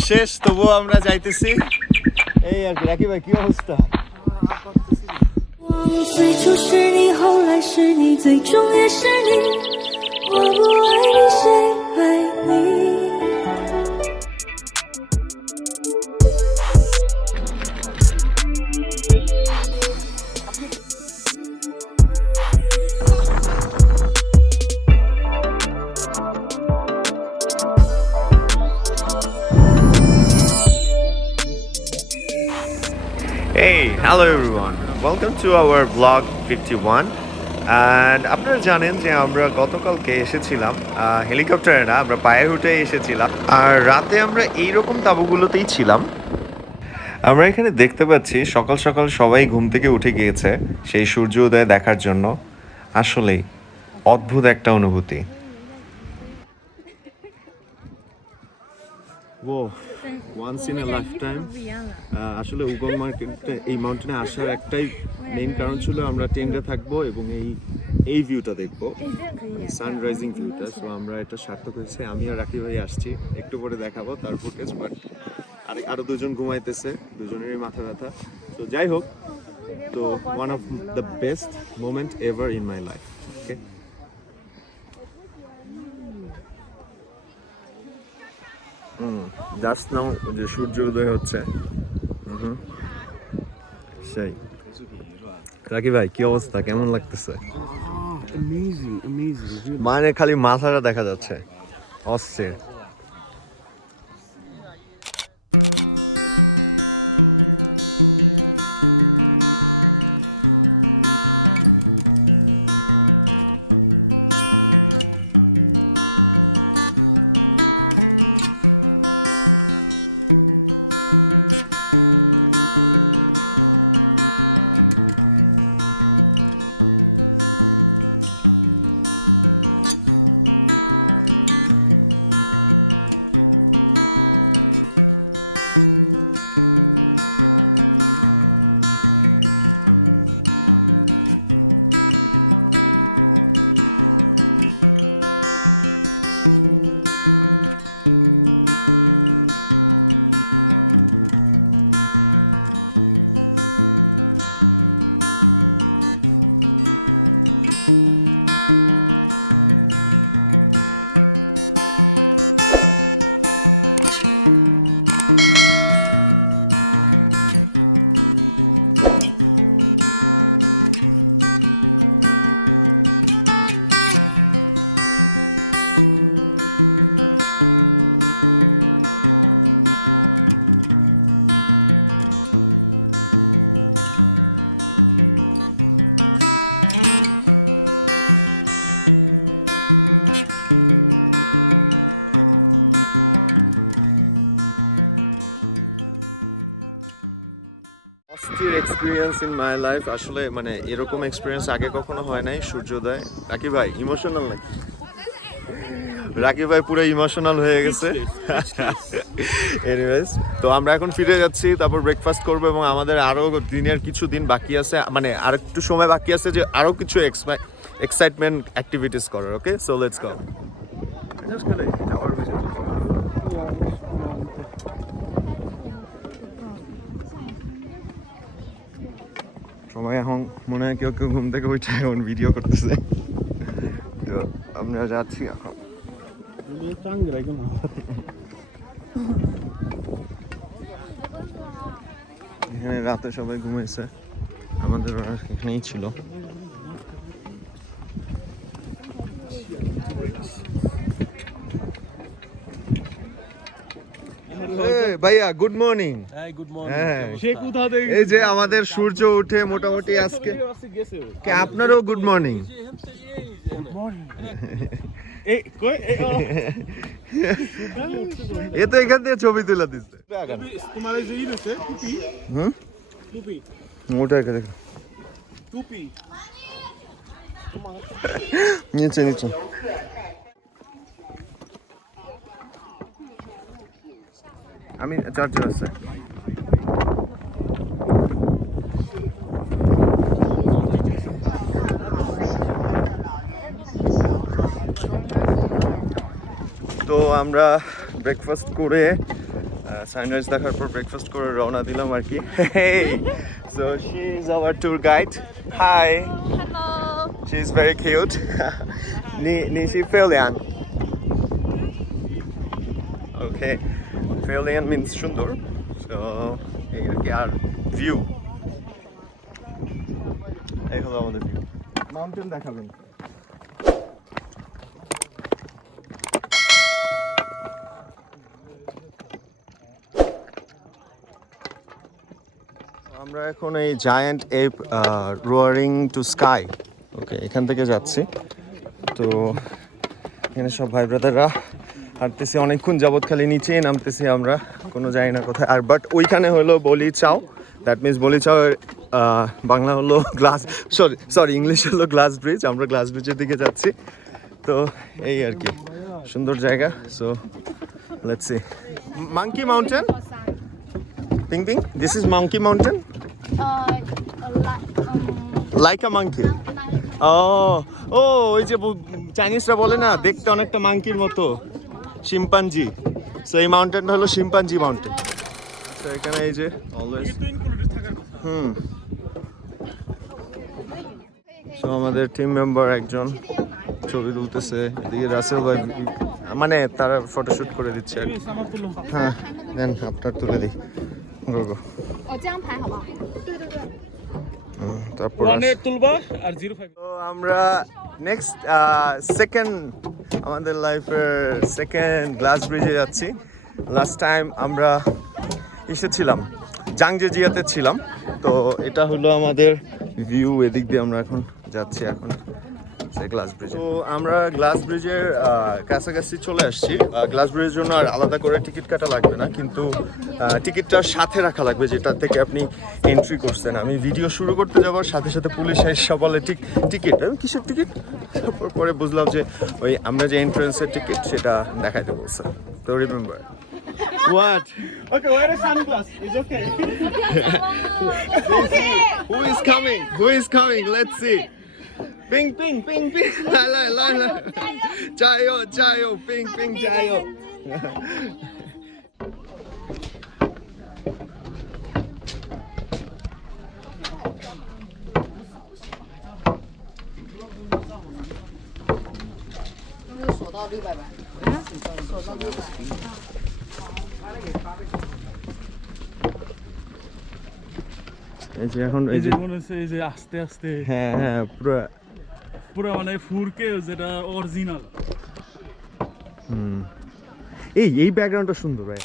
শেষ তবুও আমরা যাইতেছি এই আর কি রাকিব ভাই কি অবস্থা 最初是你后来是你最终也是你我不爱你谁爱你 Hey, hello everyone. Welcome to our vlog 51. And আপনারা জানেন যে আমরা গতকালকে এসেছিলাম হেলিকপ্টারে না আমরা পায়ে হেঁটে এসেছিলাম আর রাতে আমরা এই রকম তাঁবুগুলোতেই ছিলাম আমরা এখানে দেখতে পাচ্ছি সকাল সকাল সবাই ঘুম থেকে উঠে গিয়েছে সেই সূর্য উদয় দেখার জন্য আসলেই অদ্ভুত একটা অনুভূতি Whoa. Once in a lifetime আসলে উগং মার্কেটে এই মাউন্টেনে আসার একটাই মেইন কারণ ছিল আমরা টেন্টে থাকবো এবং এই ভিউটা দেখবো সানরাইজিং ভিউটা সো আমরা এটা সার্থক হয়েছে আমি আর রাকিব ভাই আসছি একটু পরে দেখাবো তার ফুটেজ বাট আরো দুজন ঘুমাইতেছে দুজনেরই মাথা ব্যথা তো যাই হোক তো one of the best moment ever in my life okay just now যে সূর্য উদয় হচ্ছে সেই রাকি ভাই কি অবস্থা কেমন লাগতেছে মানে খালি মাথাটা দেখা যাচ্ছে অস্থির অস্থির এক্সপিরিয়েন্স ইন মাই লাইফ আসলে মানে এরকম এক্সপিরিয়েন্স আগে কখনো হয় নাই সূর্যোদয় রাকিব ভাই ইমোশনাল নাকি রাকিব ভাই পুরো ইমোশনাল হয়ে গেছে এনিওয়েজ তো আমরা এখন ফিরে যাচ্ছি তারপর ব্রেকফাস্ট করবো এবং আমাদের আরো দিনের কিছু দিন বাকি আছে মানে আর একটু সময় বাকি আছে যে আরো কিছু এক্সাইটমেন্ট অ্যাক্টিভিটিস করার ওকে সো লেটস গো সবাই এখন মনে হয় কেউ কেউ ঘুম থেকে উঠে এখন ভিডিও করতেছে তো আমরা যাচ্ছি এখন এখানে রাতে সবাই ঘুমাইছে আমাদের ওরা এখানেই ছিল ভাইয়া গুড মর্নিং এই যে আমাদের সূর্য উঠে মোটামুটি আজকে আপনারও গুড মর্নিং এ তো এখান থেকে ছবি তুলে দিচ্ছে ওটা এখানে দেখো নিচে নিচে আমি চার্জে আছে তো আমরা ব্রেকফাস্ট করে সানরাইজ দেখার পর ব্রেকফাস্ট করে রওনা দিলাম আর কি। Hey, so she is our tour guide. Hi. Hello. She is very cute. Ni shi Feilian. Okay. Feilian means সুন্দর. So এই আর কি আর view. এই হলো আমাদের view. Mountain দেখাবেন। আমরা এখন এই giant ape roaring to sky, okay, এখান থেকে যাচ্ছি। তো এখানে সব ভাই ব্রাদাররা হাঁটতেছি, অনেকক্ষণ যাবৎ খালি নিচে নামতেছি আমরা, কোনো জানি না কোথায়। আর বাট ওইখানে হলো বলি চাও, দ্যাট মিনস বলি চাও বাংলা হলো গ্লাস, সরি ইংলিশ হলো গ্লাস ব্রিজ। আমরা গ্লাস ব্রিজের দিকে যাচ্ছি। তো এই আর কি সুন্দর জায়গা। So let's see. Monkey mountain, ping ping, this is monkey mountain, like a monkey. ও ওই যে চাইনিজরা বলে না দেখতে অনেকটা মাঙ্কির মতো, শিম্পাঞ্জি। সো এই মাউন্টেনটা হলো শিম্পাঞ্জি মাউন্টেন। তো এখানে এই যে অলওয়েজ সো আমাদের টিম মেম্বার একজন ছবি তুলতেছে, এদিকে রাসেল ভাই মানে তারা ফটোশুট করে দিচ্ছে আর কি। হ্যাঁ দেন আপনার তুলে দিই। গো গো তারপর তো আমরা নেক্সট আমাদের লাইফের সেকেন্ড গ্লাস ব্রিজে যাচ্ছি। লাস্ট টাইম আমরা ছিলাম জাংজিয়াজিয়াতে ছিলাম। তো এটা হলো আমাদের ভিউ, এদিক দিয়ে আমরা এখন যাচ্ছি এখন গ্লাস ব্রিজ। তো আমরা গ্লাস ব্রিজের কাছাকাছি চলে আসছি। গ্লাস ব্রিজের জন্য আর আলাদা করে টিকিট কাটা লাগবে না, কিন্তু টিকিটটা সাথে রাখা লাগবে যেটা থেকে আপনি এন্ট্রি করছেন। আমি ভিডিও শুরু করতে যাওয়ার সাথে সাথে পুলিশ এসে বলে টিকিট, কিসের টিকিট? তারপর পরে বুঝলাম যে ওই আমরা যে এন্ট্রান্সের টিকিট সেটা দেখাইতে বলছে। তো remember What? Okay, wear a sunglass. It's okay. Who is coming? Who is coming? Let's see. Ping, ping, ping, ping. La. Chayo. Ping, chayo. এই যে এখন এই যে মনে হচ্ছে এই যে আস্তে আস্তে হ্যাঁ পুরো মানে ফুরকে যেটা অরিজিনাল। এই ব্যাকগ্রাউন্ডটা সুন্দর ভাই।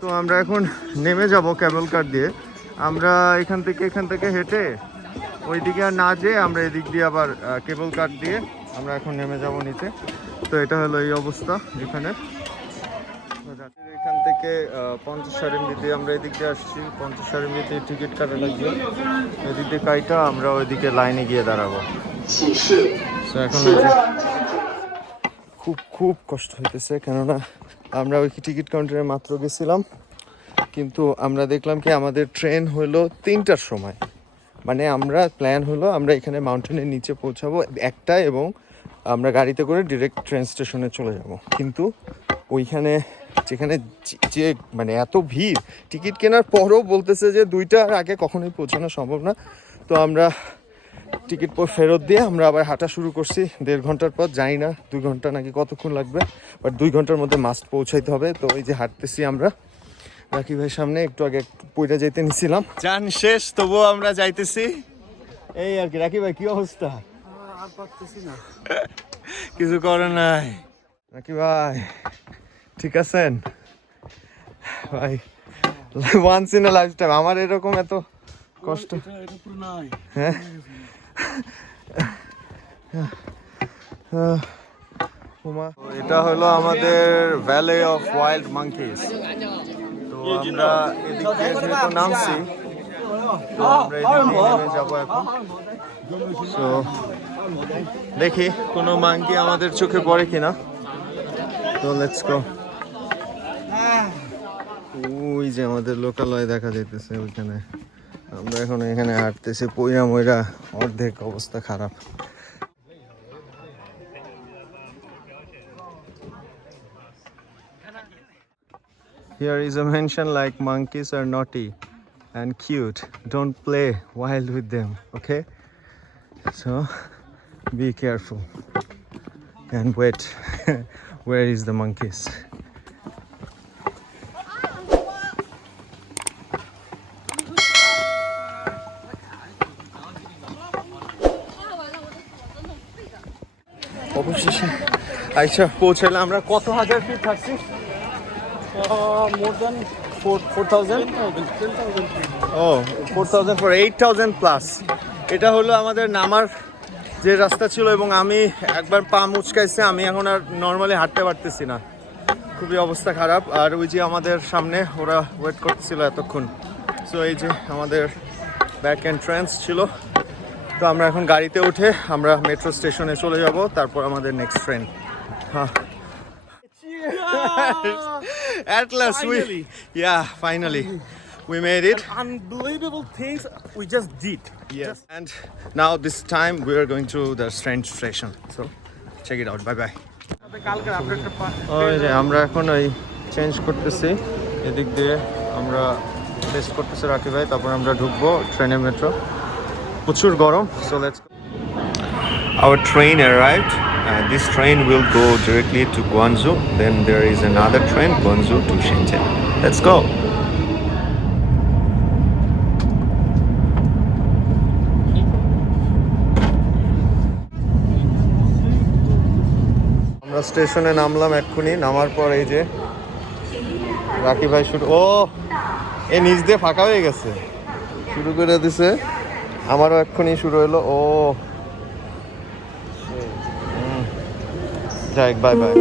তো আমরা এখন নেমে যাব কেবল কার দিয়ে। আমরা এখান থেকে হেঁটে ওইদিকে আর না যেয়ে আমরা এদিক দিয়ে আবার কেবল কার দিয়ে আমরা এখন নেমে যাব নিচে। তো এটা হলো এই অবস্থা এখানে। এখান থেকে 50 RMB দিয়ে আমরা এদিক দিয়ে আসছি, 50 RMB দিয়ে টিকিট কাটা লাগবে। এদিক দিয়ে কাইটা আমরা ওইদিকে লাইনে গিয়ে দাঁড়াবো। তো এখন খুব কষ্ট হইতেছে, কেননা আমরা ওই টিকিট কাউন্টারে মাত্র গেছিলাম, কিন্তু আমরা দেখলাম কি আমাদের ট্রেন হলো 3টার সময়। মানে আমরা প্ল্যান হলো আমরা এখানে মাউন্টেনের নিচে পৌঁছাবো 1টায় এবং আমরা গাড়িতে করে ডিরেক্ট ট্রেন স্টেশনে চলে যাব। কিন্তু ওইখানে যেখানে যে মানে এত ভিড়, টিকিট কেনার পরও বলতেছে যে 2টার আগে কখনোই পৌঁছানো সম্ভব না। তো আমরা টিকিট ফেরত দিয়ে আমরা আবার হাঁটা শুরু করছি 1.5 ঘন্টার পর। জানি না 2 ঘন্টা নাকি কতক্ষণ লাগবে, বাট 2 ঘন্টার মধ্যে মাস্ট পৌঁছাইতে হবে। তো এই যে হাঁটতেছি আমরা, রাকি ভাই সামনে, একটু আগে পইরা যাইতে নিছিলাম, জান শেষ তবুও আমরা যাইতেছি। এই আর কি। রাকি ভাই কি অবস্থা? আর পারতেছি না, কিছু করে নাই। রাকি ভাই ঠিক আছেন? ভাই once in a lifetime আমার এরকম এত কষ্ট। এটা পুরো নাই। হ্যাঁ এটা হলো আমাদের ভ্যালি অফ ওয়াইল্ড মাঙ্কিস। তো আমরা এদিক দিয়ে যেহেতু নামছি, তো আমরা এদিক দিয়ে নেমে যাবো এখন। তো দেখি কোনো মাঙ্কি আমাদের চোখে পড়ে কিনা। তো লেটস গো। ওই যে আমাদের লোকালয় দেখা যাইতেছে ওইখানে। আমরা এখন এখানে হাঁটতেছি, পইরা মইরা অর্ধেক অবস্থা খারাপ। Here is a mention like monkeys are naughty and cute. Don't play wild with them, okay? So be careful and wait. Where is the monkeys? অবশেষে আচ্ছা পৌঁছালাম আমরা। কত হাজার ফিট থাকছি? More than 4,000? 10,000 feet. Oh, 4,000 for 8,000 plus. এটা হলো আমাদের নামার যে রাস্তা ছিল, এবং আমি একবার পা মুচকাইছে, আমি এখন আর নর্মালি হাঁটতে পারতেছি না, খুবই অবস্থা খারাপ। আর ওই যে আমাদের সামনে ওরা ওয়েট করতেছিল এতক্ষণ। সো এই যে আমাদের ব্যাক এন্ট্রান্স ছিল। তো আমরা এখন গাড়িতে উঠে আমরা মেট্রো স্টেশনে চলে যাব, তারপর আমাদের নেক্সট ট্রেন। হ্যাঁ at last finally we made it. Unbelievable things we just did. Yes, and now this time we are going to the train station, so check it out. Bye bye. কালকে আপডেটটা ওই যে আমরা এখন ওই change করতেছি, এদিক দিয়ে আমরা টেস্ট করতেছি রাকি ভাই, তারপর আমরা ঢুকবো ট্রেনে, মেট্রো। প্রচুর গরম। So let's go. Our train arrived. This train will go directly to Guangzhou. Then there is another train, Guangzhou to Shenzhen. Let's go. আমরা স্টেশনে নামলাম এক্ষুনি। নামার পর এই যে রাকি ভাই শুরু, ও এই নিচ দিয়ে ফাঁকা হয়ে গেছে, শুরু করে দিছে। আমারও এক্ষুনি শুরু হলো। ও যাই, বাই বাই।